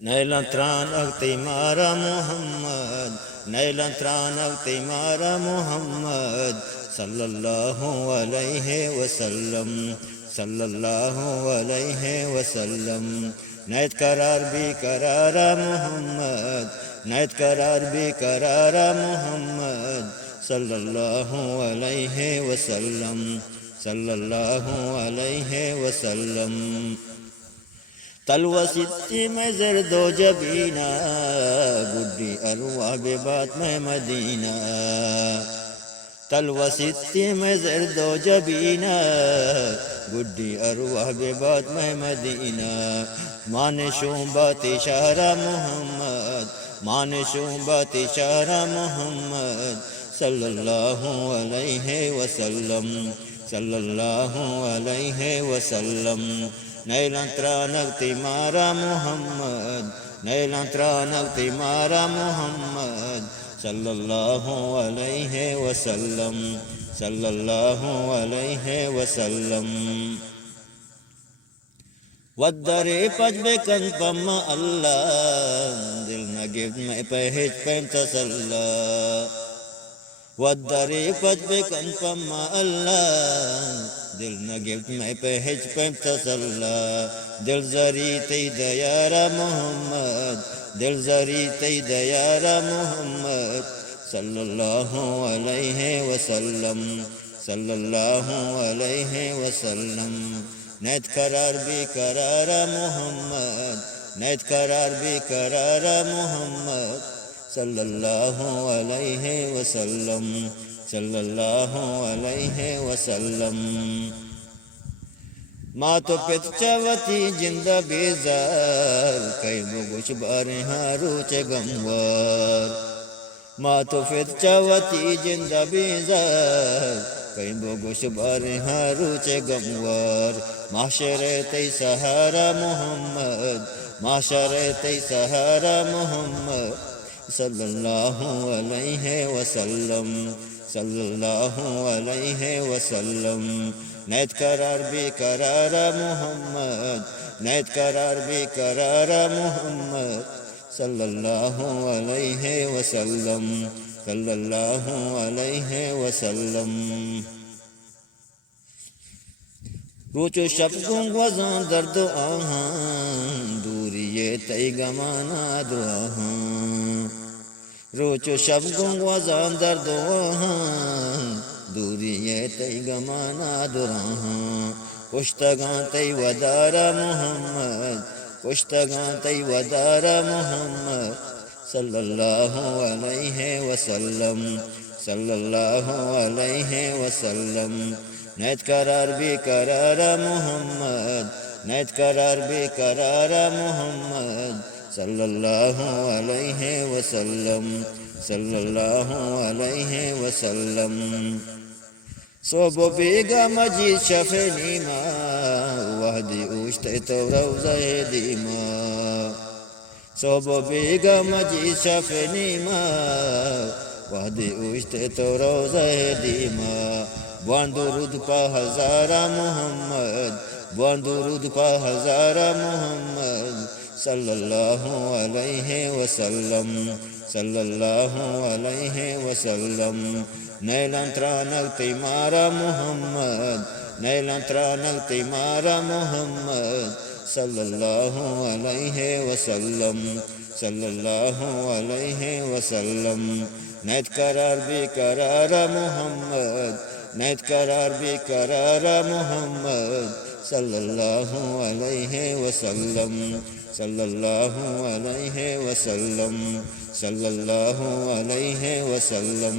نیلتران اغتمارا محمد نیلتران اغتمارا محمد صلی اللہ علیہ وسلم صلی اللہ علیہ وسلم نیت قرار بھی قرارا محمد نیت قرار بھی قرارا محمد صلی اللہ علیہ وسلم صلی اللہ علیہ وسلم تلو ستی میں زرد و جبینہ گڈی ارواح بات میں مدینہ تلو ستی میں زرد و جبینہ گڈی ارواح بات میں مدینہ مانشوں بات اشارہ محمد مانشوں بات اشارہ محمد صلی اللہ علیہ وسلم صلی اللہ علیہ وسلم نیلتران اغتمارا محمد نیلتران اغتمارا محمد صلی اللہ علیہ وسلم صلی اللہ علیہ وسلم ودری پج بکن پم اللہ دل نگفت میں پہچ پیم تسلا ودری پج بکن پم اللہ دل نگفت میں پہچ پیم تسلا دل زری تید یارا محمد دل زری تید یارا محمد صلی اللہ علیہ وسلم صلی اللہ علیہ وسلم نیت قرار بھی قرارا محمد نیت قرار بھی قرارا محمد صلی اللہ علیہ وسلم صلی اللہ علیہ وسلم ماں تو پت چاوتی جندہ بیزار کئی بگوش بارہاں روچ گموار ماں تو پت چاوتی جندہ بیزار کئی بگوش بارہاں روچ گموار معاشر تی سہارا محمد معاشر تی سہارا محمد صلی اللہ علیہ وسلم صلی اللہ علیہ وسلم نیت قرار بھی قرارا محمد نیت قرار بھی قرارا محمد صلی اللہ علیہ وسلم صلی اللہ علیہ وسلم روچو شب گنگ وزان درد آہاں دوری تی گمانا دعاہاں روچو شب گنگ وزان درد آہاں دوری تی گمانا دعاہاں کشتگان تی ودارا محمد کشتگان تی ودارا محمد صلی اللہ علیہ وسلم صلی اللہ علیہ وسلم نیت قرار بھی قرارا محمد نیت قرار بھی قرارا محمد صلی اللہ علیہ وسلم صلی اللہ علیہ وسلم صوب بیگا مجید شف نیما وحدی اوشت تو روزہ دیما صوب بیگا مجید شف نیما وحدی اوشت تو روزہ دیما بوان درود پا ہزارا محمد بوان درود پا ہزارا محمد صلی اللہ علیہ وسلم صلی اللہ علیہ وسلم نیلتران اغتمارا محمد نیلتران اغتمارا محمد صلی اللہ علیہ وسلم صلی اللہ علیہ وسلم نیت قرار بھی قرارا محمد نیت قرار بھی قرارا محمد صلی اللہ علیہ وسلم صلی اللہ علیہ وسلم صلی اللہ علیہ وسلم